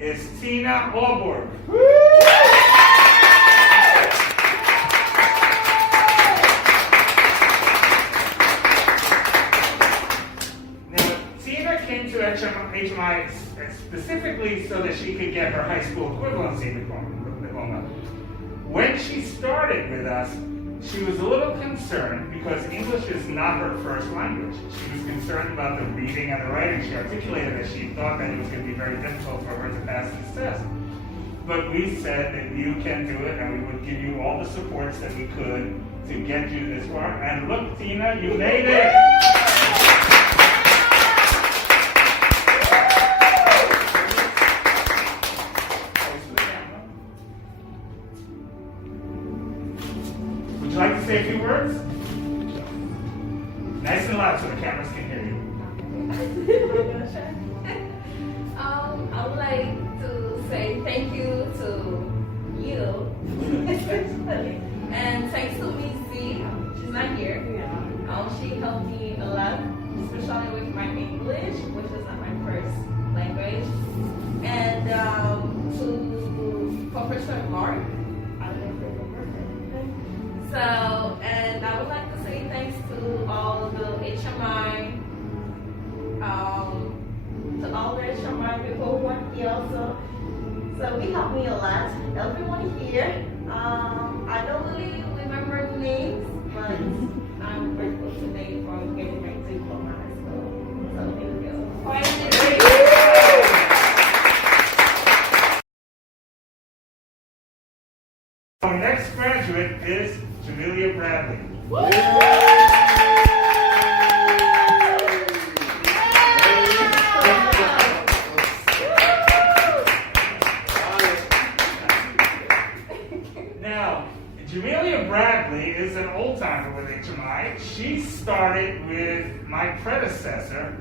is Tina Alborg. Now, Tina came to HMI specifically so that she could get her high school equivalency diploma. When she started with us, she was a little concerned because English is not her first language. She was concerned about the reading and the writing. She articulated that she thought that it was going to be very difficult for her to pass this test. But we said that you can do it, and we would give you all the supports that we could to get you this far. And look, Tina, you made it! Would you like to say a few words? Nice and loud so the cameras can hear you. I would like to say thank you to you, especially, and thanks to Miss Z. She's not here. She helped me a lot, especially with my English, which is not my first language, and to Professor Mark. So, and I would like to say thanks to all the HMI, to all the HMI people who work here also. So we helped me a lot. Everyone here. I don't really remember names, but I'm grateful today for getting my diploma as well. So thank you. Our next graduate is Jamelia Bradley. Now, Jamelia Bradley is an old-timer with HMI. She started with my predecessor.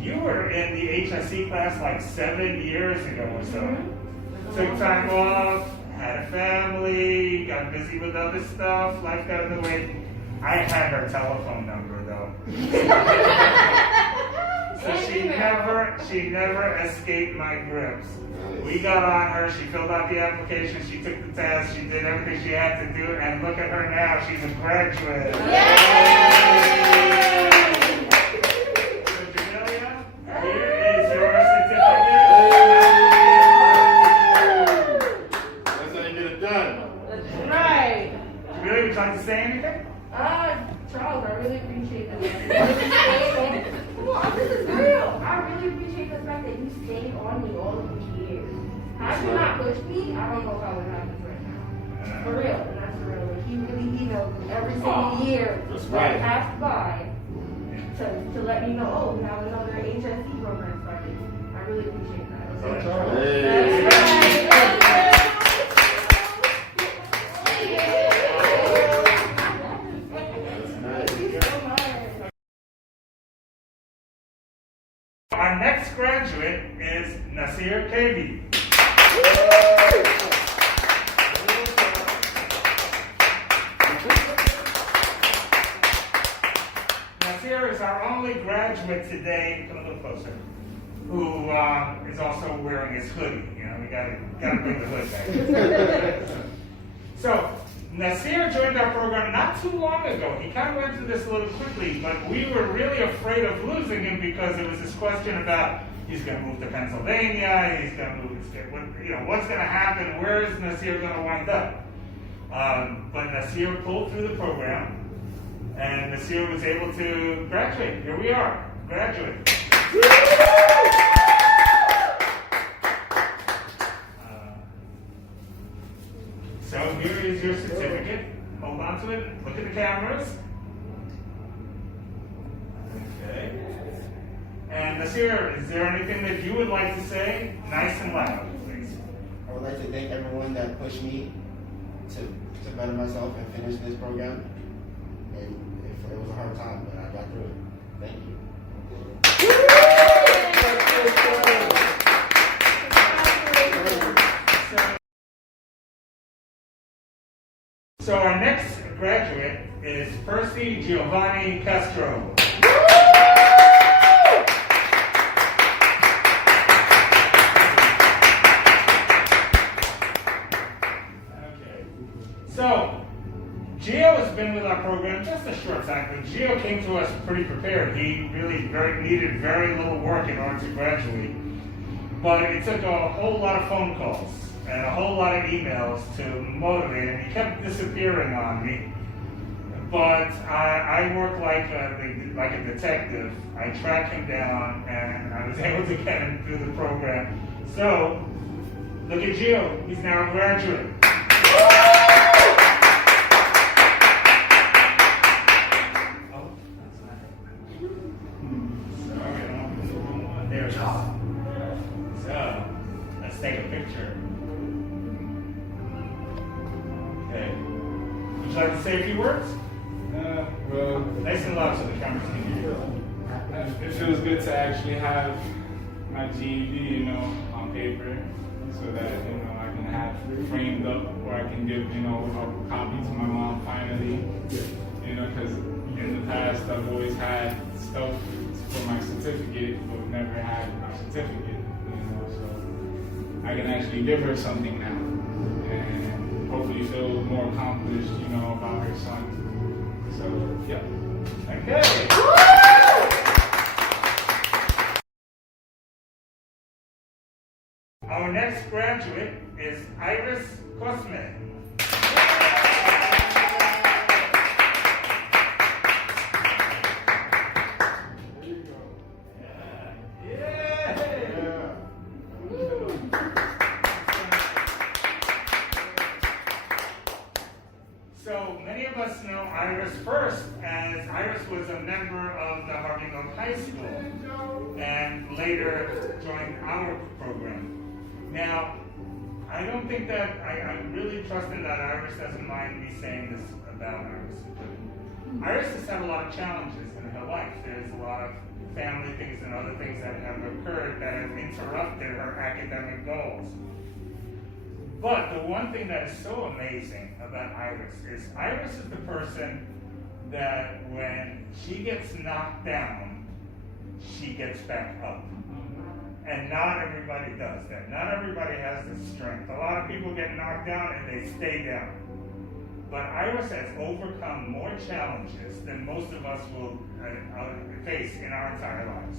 You were in the HSE class like 7 years ago or so. Took time off, had a family, got busy with other stuff, life got in the way. I had her telephone number though. So she never escaped my grips. We got on her, she filled out the application, she took the test, she did everything she had to do, and look at her now, she's a graduate. Yay! So Jamelia, here is your certificate. Right. Jamelia, would you like to say anything? Charles, I really appreciate that. Come on, this is real. I really appreciate the fact that you stayed on me all of these years. Had you not pushed me, I don't know if I would have this right now. For real, and that's for real. Like, he really emailed me every single year that passed by to let me know, oh, we have another HSE program starting. I really appreciate that. That's right. Our next graduate is Nasir Kabi. Nasir is our only graduate today, come a little closer, who is also wearing his hoodie. You know, we gotta bring the hood back. So, Nasir joined our program not too long ago. He kind of went through this a little quickly, but we were really afraid of losing him because there was this question about he's going to move to Pennsylvania, he's going to move, what's going to happen, where is Nasir going to wind up? But Nasir pulled through the program, and Nasir was able to graduate. Here we are, graduate. So here is your certificate. Hold on to it. Look at the cameras. Okay. And Nasir, is there anything that you would like to say? Nice and loud, please. I would like to thank everyone that pushed me to better myself and finish this program. And it was a hard time, but I got through it. Thank you. So our next graduate is Percy Giovanni Castro. just a short time, but Gio came to us pretty prepared. He really needed very little work in order to graduate. But it took a whole lot of phone calls and a whole lot of emails to motivate him. He kept disappearing on me. But I work like a detective. I tracked him down and I was able to get him through the program. So, look at Gio. He's now a graduate. There's off. So, let's take a picture. Okay. Would you like to say a few words? Well, Nice and loud so the cameras can hear you. it feels good to actually have my GED, on paper, so that, I can have framed up, or I can give, a copy to my mom finally, because in the past I've always had stuff for my certificate, but never had my certificate, so I can actually give her something now, and hopefully feel more accomplished, about her son. So, yeah. Okay. Our next graduate is Iris Cosme. So many of us know Iris first, as Iris was a member of the Harvey Milk High School and later joined our program. Now, I don't think that, I'm really trusting that Iris doesn't mind me saying this about Iris. But Iris has had a lot of challenges in her life. There's a lot of family things and other things that have occurred that have interrupted her academic goals. But the one thing that is so amazing about Iris is the person that when she gets knocked down, she gets back up. And not everybody does that. Not everybody has the strength. A lot of people get knocked down and they stay down. But Iris has overcome more challenges than most of us will face in our entire lives.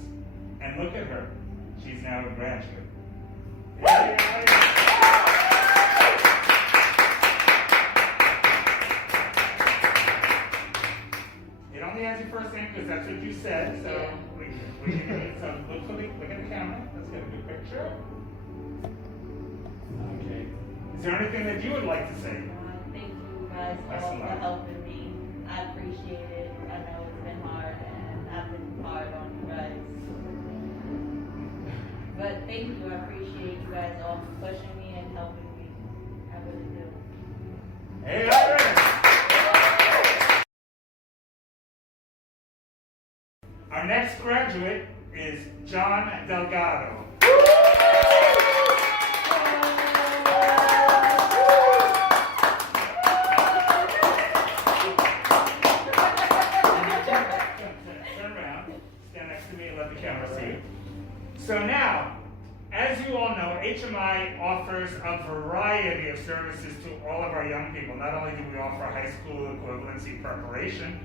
And look at her. She's now a graduate. It only has your first name because that's what you said. So Yeah. So look at the camera. Let's get a good picture. Okay. Is there anything that you would like to say? Thank you guys That's all a for lot. helping me. I appreciate it. I know it's been hard and I've been hard on you guys. But thank you. I appreciate you guys all pushing me and helping me. I really do. Hey, Iris! Our next graduate is John Delgado. Turn around, stand next to me and let the camera see you. So now, as you all know, HMI offers a variety of services to all of our young people. Not only do we offer high school equivalency preparation,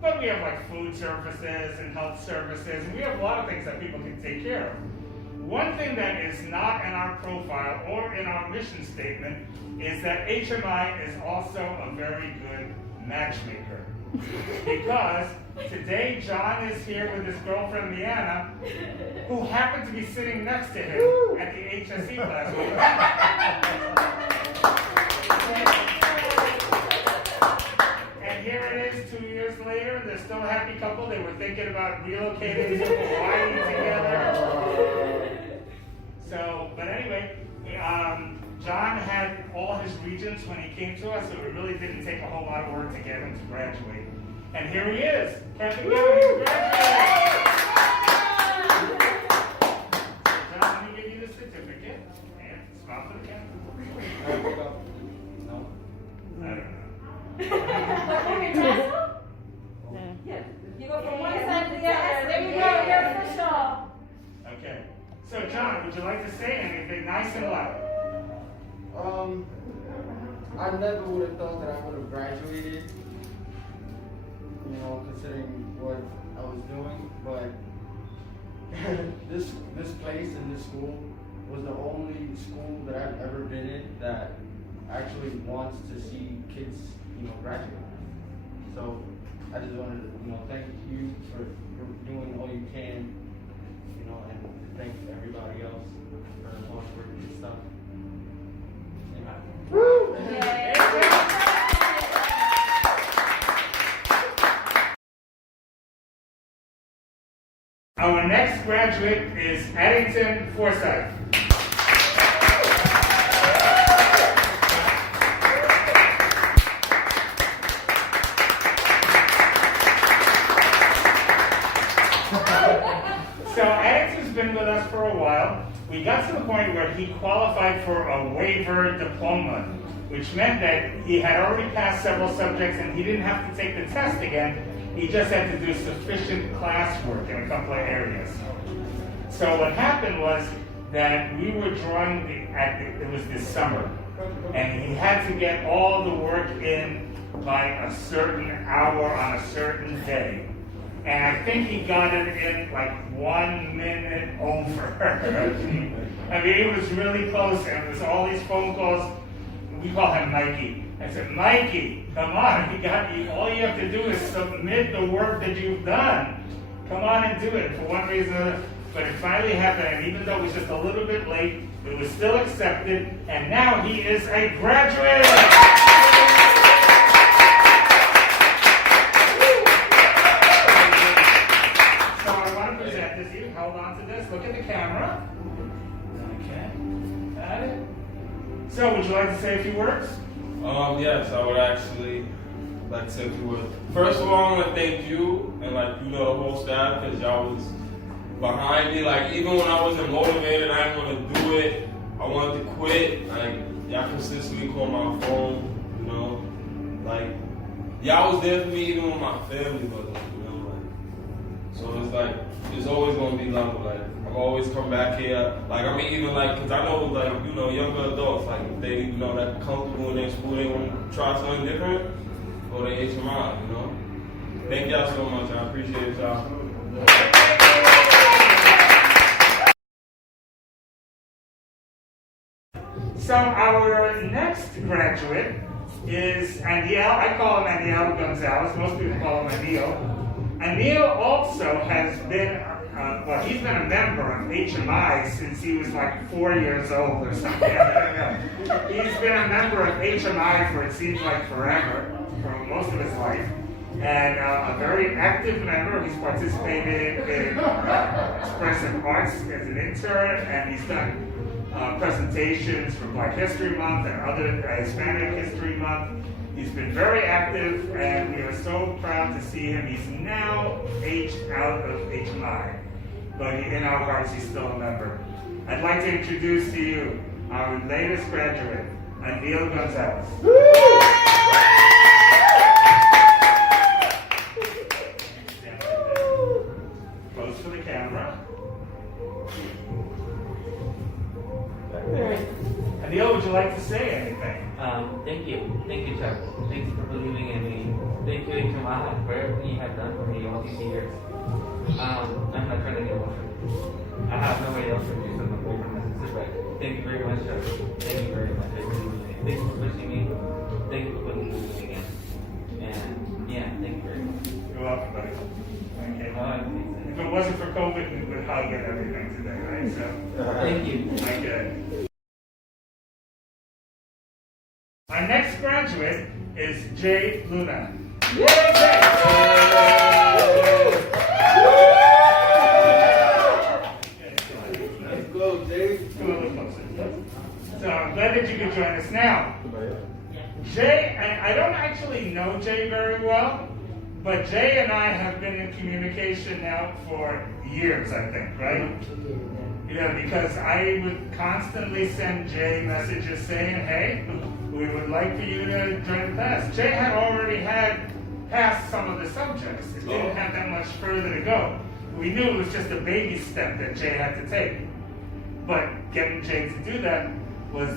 but we have like food services and health services, and we have a lot of things that people can take care of. One thing that is not in our profile or in our mission statement is that HMI is also a very good matchmaker. Because today John is here with his girlfriend Leanna, who happened to be sitting next to him at the HSE class. And here it is 2 years later, they're still a happy couple. They were thinking about relocating to Hawaii together. So, but anyway, John had all his regents when he came to us, so it really didn't take a whole lot of work to get him to graduate. And here he is. Can't forget him, he's graduated. So John, let me give you the certificate. And smile for the camera. No? I don't know. You go from one side to the other. There you go, you're official. Okay. So John, would you like to say anything nice and loud? I never would have thought that I would have graduated. you know, considering what I was doing, but this place and this school was the only school that I've ever been in that actually wants to see kids, you know, graduate. So I just wanted to, you know, thank you for doing all you can, you know, and thank everybody else for all the work and stuff. Our next graduate is Addington Forsyth. So Addington's been with us for a while. We got to the point where he qualified for a waiver diploma, which meant that he had already passed several subjects and he didn't have to take the test again. He just had to do sufficient classwork in a couple of areas. So what happened was that we were drawing it was this summer, and he had to get all the work in by a certain hour on a certain day. And I think he got it in like 1 minute over. I mean, it was really close, and it was all these phone calls. We call him Mikey. I said, Mikey, come on, all you have to do is submit the work that you've done. Come on and do it. For one reason or another. But it finally happened, and even though it was just a little bit late, it was still accepted, and now he is a graduate! So I want to present this. You hold on to this. Look at the camera. Okay. Got it. So, would you like to say a few words? Yes, I would actually like to say a few words. First of all, I want to thank you and the whole staff, because y'all was behind me. Like, even when I wasn't motivated, I didn't want to do it. I wanted to quit. Like, y'all consistently call my phone, you know. Like, y'all was there for me even when my family wasn't, you know. Like, so it's like, it's always gonna be love. Like, I'm always come back here. Like, I mean, even because I know, younger adults, like, they, that comfortable in their school, they want to try something different, go to HMI, you know. Thank y'all so much. I appreciate y'all. So our next graduate is Anil. I call him Anil Gonzalez. Most people call him Anil. Anil also has been, he's been a member of HMI since he was like 4 years old or something. I don't know. He's been a member of HMI for, it seems like, forever, for most of his life. And a very active member. He's participated in expressive arts as an intern, and he's done presentations for Black History Month and other Hispanic History Month. He's been very active, and we are so proud to see him. He's now aged out of HMI, but in our hearts, he's still a member. I'd like to introduce to you our latest graduate, Anil Gonzalez. Close to the camera. Anil, would you like to say anything? Thank you, Chuck. Thanks for believing in me. Thank you, HMI, for everything you have done for me all these years. I'm not trying to get emotional. I have nobody else to do something away from this, but thank you very much, Chuck. Thank you very much. I believe in you. Thank you for pushing me. Thank you for believing in me again. And yeah, thank you very much. You're welcome, buddy. Okay. Thanks. If it wasn't for COVID, we would hug and everything today, right? So, Thank you. okay. Our next graduate is Jade Luna. Yay, Jade! Let's go, Jade. Come a little closer. So I'm glad that you could join us now. Jay, I don't actually know Jay very well, but Jay and I have been in communication now for years, I think, right? Yeah, because I would constantly send Jay messages saying, hey, we would like for you to join the class. Jay had already passed some of the subjects. It didn't have that much further to go. We knew it was just a baby step that Jay had to take. But getting Jay to do that was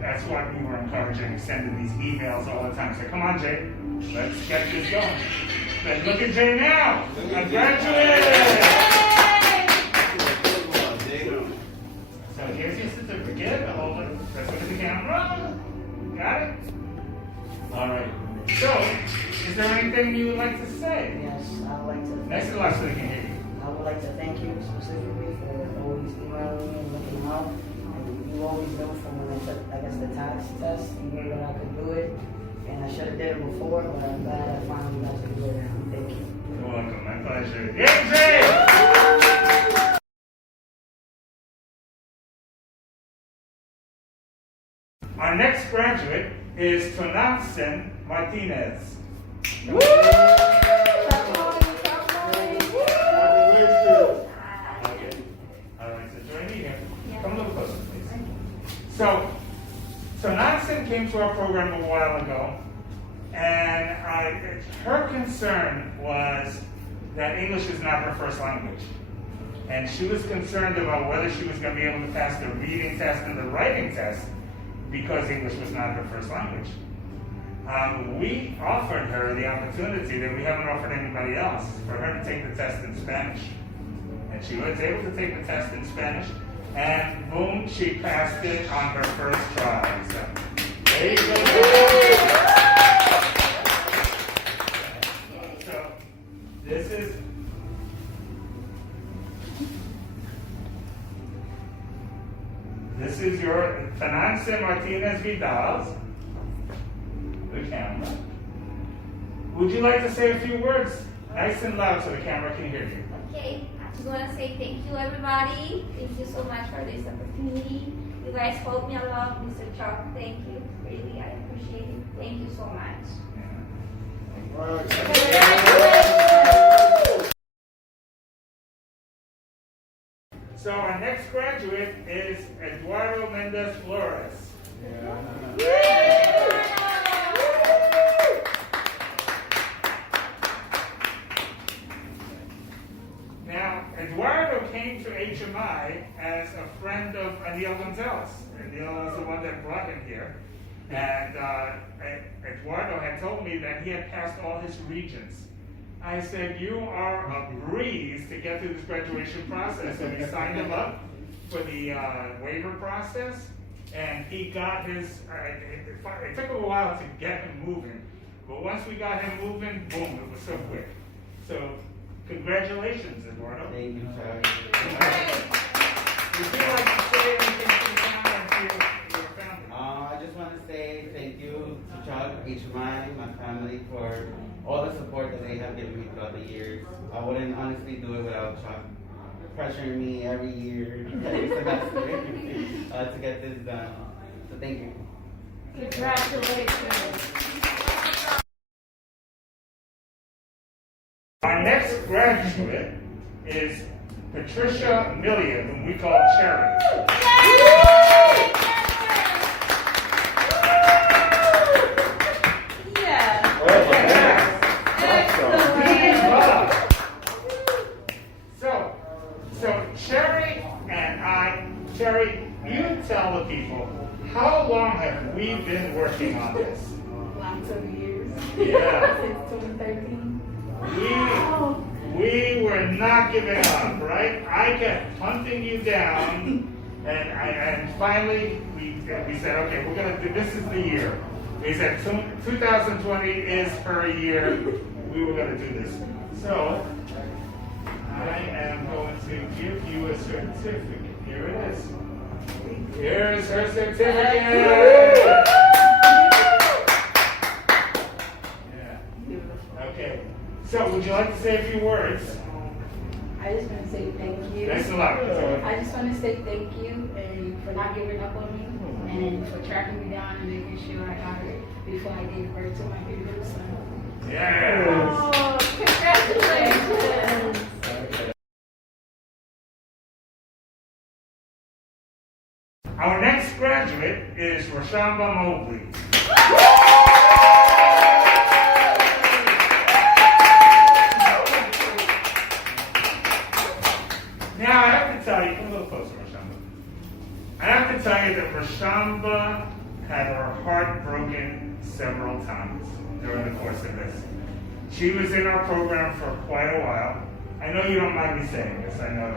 that's what we were encouraging, sending these emails all the time. So come on, Jay, let's get this going. Then look at Jay now. I graduated. So here's your certificate. Hold it. Let's look at the camera. Got it? All right. So, is there anything you would like to say? Yes, I would like to. Next to the last so they can hear you. I would like to thank you specifically for always emailing me and looking up. And you always knew from when I took, I guess, the tax test, you knew that I could do it. And I should have did it before, but I'm glad I finally got to do it now. Thank you. You're welcome. My pleasure. Yeah, Jay! Our next graduate is Tonantzin Martinez. Woo! Okay. All right, so join me here. Come a little closer, please. So Tonantzin came to our program a while ago, and her concern was that English is not her first language. And she was concerned about whether she was going to be able to pass the reading test and the writing test because English was not her first language. We offered her the opportunity that we haven't offered anybody else for her to take the test in Spanish. And she was able to take the test in Spanish, and boom, she passed it on her first try. So, there you go. So, this is your Tonantzin Martinez Vidal's. The camera. Would you like to say a few words? Nice and loud so the camera can hear you. Okay, I just want to say thank you, everybody. Thank you so much for this opportunity. You guys helped me a lot, Mr. Chuck. Thank you. Really, I appreciate it. Thank you so much. So our next graduate is Eduardo Mendez Flores. Now, Eduardo came to HMI as a friend of Anil Gonzalez. Anil was the one that brought him here. And Eduardo had told me that he had passed all his regents. I said, you are a breeze to get through this graduation process. And we signed him up for the waiver process. And he got his, it took a while to get him moving. But once we got him moving, boom, it was so quick. So, congratulations, Eduardo. Thank you, Chuck. Would you like to say anything to the town and to your family? I just want to say thank you to Chuck, HMI, my family, for all the support that they have given me throughout the years. I wouldn't honestly do it without Chuck pressuring me every year, every semester, to get this done. So thank you. Congratulations. Our next graduate is Patricia Millian, whom we call Cherry. So Cherry and Cherry, you tell the people, how long have we been working on this? Lots of years. Yeah. Since 2013. We were not giving up, right? I kept hunting you down, and finally we said, okay, we're gonna do. This is the year. We said 2020 is her year. We were gonna do this. So I am going to give you a certificate. Here it is. Here is her certificate. Yeah. Okay. So, would you like to say a few words? I just want to say thank you. Thanks a lot. I just want to say thank you and for not giving up on me and for tracking me down and making sure I got it before I gave birth to my beautiful son. Yes. Oh, congratulations. Our next graduate is Reshamba Mobley. Now, I have to tell you, come a little closer, Reshamba. I have to tell you that Reshamba had her heart broken several times. during the course of this. She was in our program for quite a while. I know you don't mind me saying this. I know.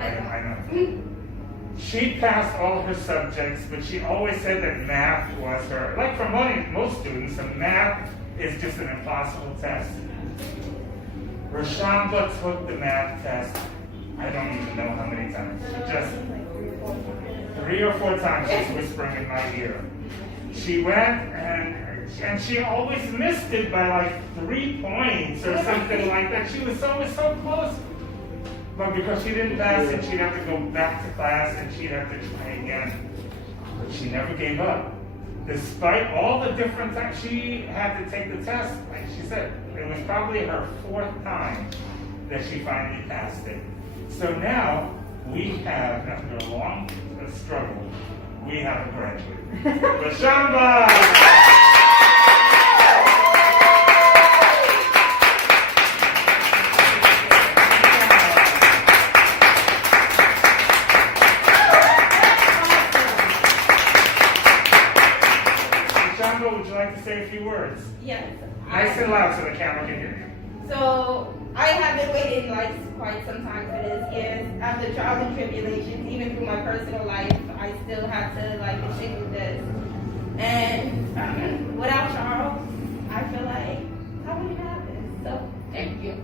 She passed all her subjects, but she always said that math was her. Like for most students, math is just an impossible test. Reshamba took the math test, I don't even know how many times. Just 3 or 4 times she's whispering in my ear. She went and she always missed it by like 3 points or something like that. She was always so close. But because she didn't pass it, she'd have to go back to class and she'd have to try again. But she never gave up. Despite all the different times she had to take the test, like she said, it was probably her 4th time that she finally passed it. So now we have, after a long struggle, we have a graduate. Reshamba! Would you like to say a few words? Yes. Nice and loud so the camera can hear you. So I have been waiting like quite some time for this. Yes, after trials and tribulations, even through my personal life, I still have to like continue this. And without Charles, I feel like I wouldn't have this. So thank you.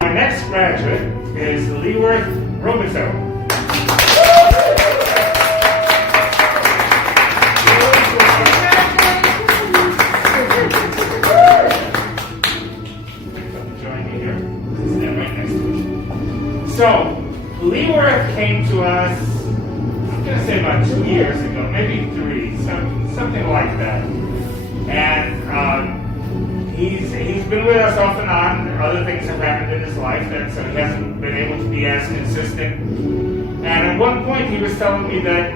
My next graduate is Leeworth Robinson. So, Leeworth came to us, I'm going to say about 2 years ago, maybe 3, something like that. And he's been with us off and on. Other things have happened in his life, and so he hasn't been able to be as consistent. And at one point, he was telling me that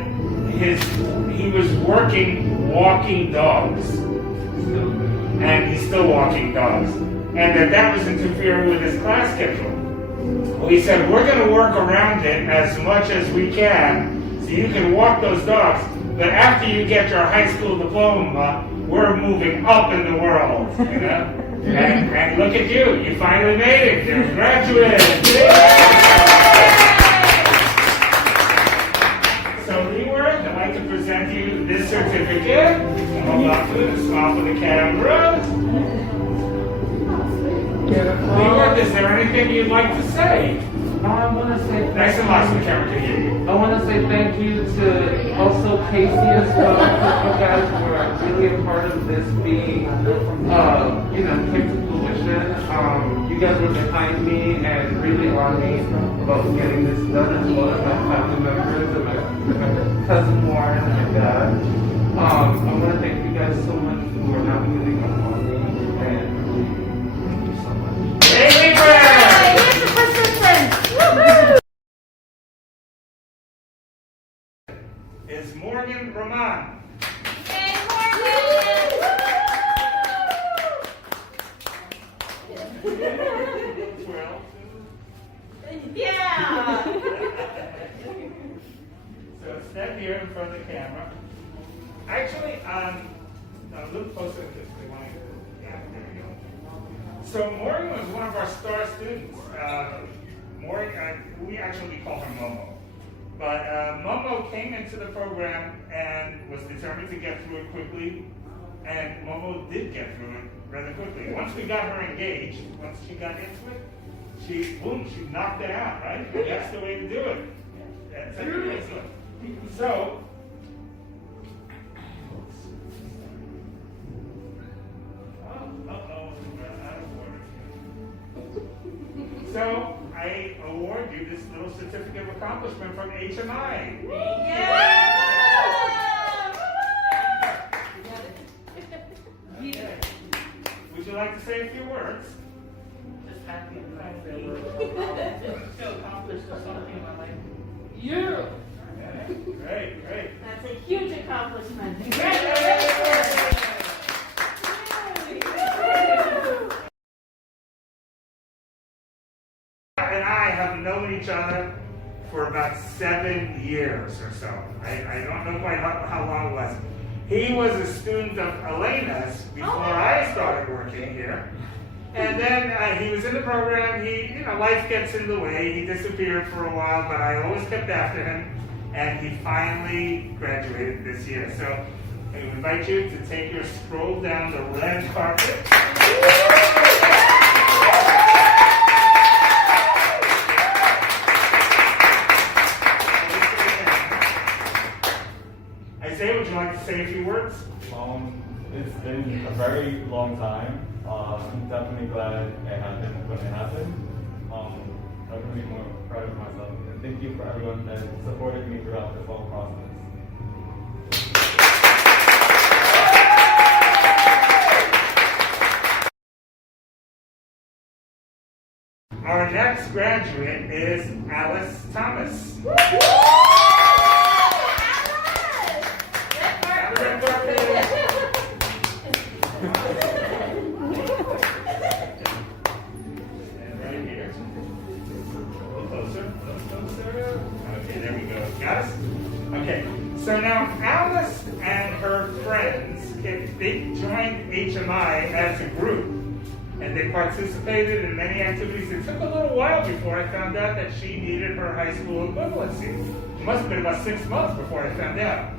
he was walking dogs, and he's still walking dogs, and that was interfering with his class schedule. Well, he said, we're going to work around it as much as we can, so you can walk those dogs. But after you get your high school diploma, we're moving up in the world, you know? And look at you, you finally made it, you're a graduate. So Leeworth, I'd like to present you this certificate. Hold on to it, smile for the camera. Leeworth, is there anything you'd like to say? I want to say Nice and loud so the camera can hear you. I want to say thank you to also Casey as well. You guys were really a part of this being, came to fruition. You guys were behind me and really on me about getting this done, as well as my family members and my cousin Warren and my dad. I want to thank you guys so much for not giving up on me, and thank you so much. Hey, Leeworth! Is Morgan Roman. Hey, Morgan! Yeah! So step here in front of the camera. Actually, look closer to this. Yeah, there you go. So Morgan was one of our star students. Morgan, we actually call her Momo. But Momo came into the program and was determined to get through it quickly, and Momo did get through it rather quickly. Once we got her engaged, once she got into it, she knocked it out, right? And that's the way to do it. That's excellent. So, so I award you this little certificate of accomplishment from HMI. Yeah! Okay. Would you like to say a few words? Just happy and feel accomplished something in my life. Yeah. Great. That's a huge accomplishment. And I have known each other for about 7 years or so. I don't know quite how long it was. He was a student of Elena's before I started working here. And then he was in the program. Life gets in the way. He disappeared for a while, but I always kept after him. And he finally graduated this year. So I invite you to take your stroll down the red carpet. Would you like to say a few words? It's been a very long time. I'm definitely glad it happened when it happened. I couldn't be more proud of myself. And thank you for everyone that supported me throughout this whole process. Our next graduate is Alice Thomas. So now Alice and her friends, they joined HMI as a group, and they participated in many activities. It took a little while before I found out that she needed her high school equivalency. It must have been about 6 months before I found out.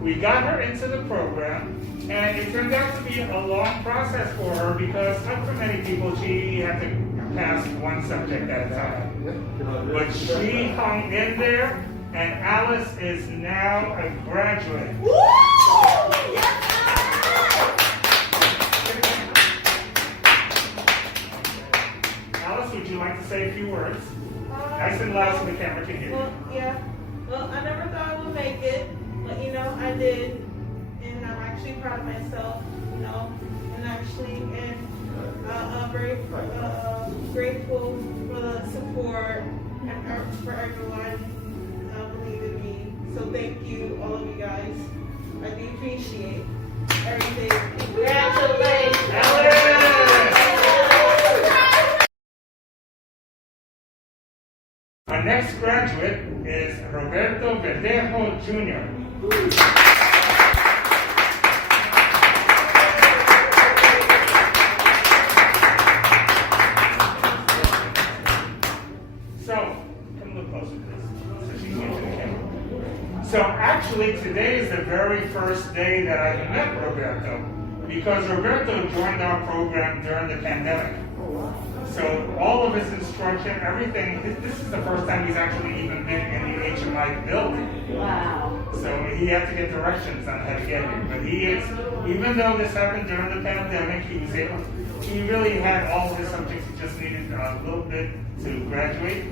We got her into the program, and it turned out to be a long process for her because, like for many people, she had to pass one subject at a time. But she hung in there. And Alice is now a graduate. Woo! Alice, would you like to say a few words? Nice and loud so the camera can hear you. Well, I never thought I would make it, but I did, and I'm actually proud of myself, and I'm very grateful for the support and for everyone. So thank you, all of you guys. I do appreciate everything. Congratulations! Our next graduate is Roberto Verdejo Jr. So, come a little closer to this, so she can get to the camera. So actually, today is the very first day that I met Roberto, because Roberto joined our program during the pandemic. So all of his instruction, everything, this is the first time he's actually even been in the HMI building. Wow. So he had to get directions on how to get here. But he is, even though this happened during the pandemic, he really had all of his subjects. He just needed a little bit to graduate.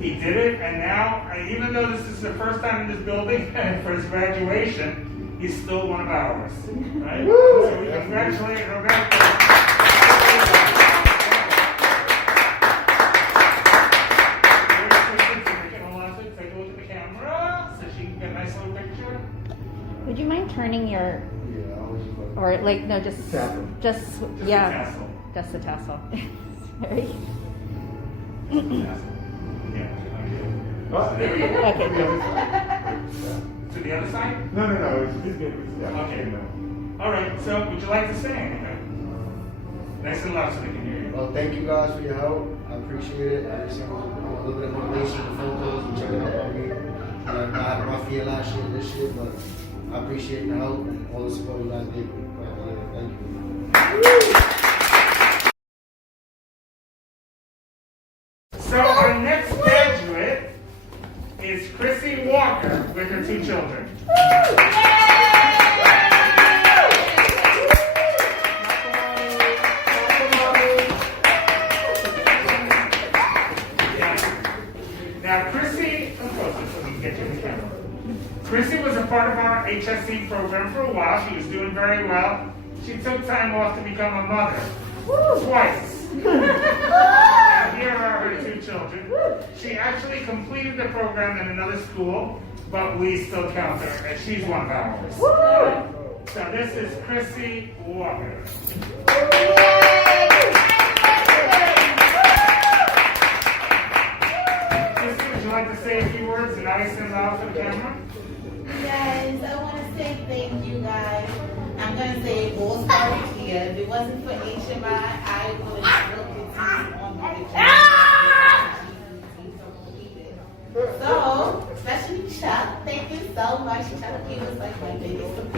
He did it, and now, even though this is the first time in this building for his graduation, he's still one of ours. Right? So we congratulate Roberto. Take a look at the camera so she can get a nice little picture. Would you mind turning your, or like, no, just yeah, just the tassel. Sorry. There we go. Okay, good. To the other side? No, it's good. Yeah. Okay. All right, so would you like to say anything? Nice and loud so they can hear you. Well, thank you guys for your help. I appreciate it. I just want a little bit of motivation, the phone calls, and checking up on me. I had a rough year last year, this year, but I appreciate the help and all the support you guys gave me. Thank you. So our next graduate is Chrissy Walker with her 2 children. Now Chrissy, come closer so we can get you in the camera. Chrissy was a part of our HSE program for a while. She was doing very well. She took time off to become a mother. Twice. And here are her 2 children. She actually completed the program in another school, but we still count her, and she's one of ours. So this is Chrissy Walker. say a few words and I send out for the camera? Yes, I want to say thank you guys. I'm going to say it all started here. If it wasn't for HMI, I would have still continued on the So, especially Chuck, thank you so much. Chuck, he was like my biggest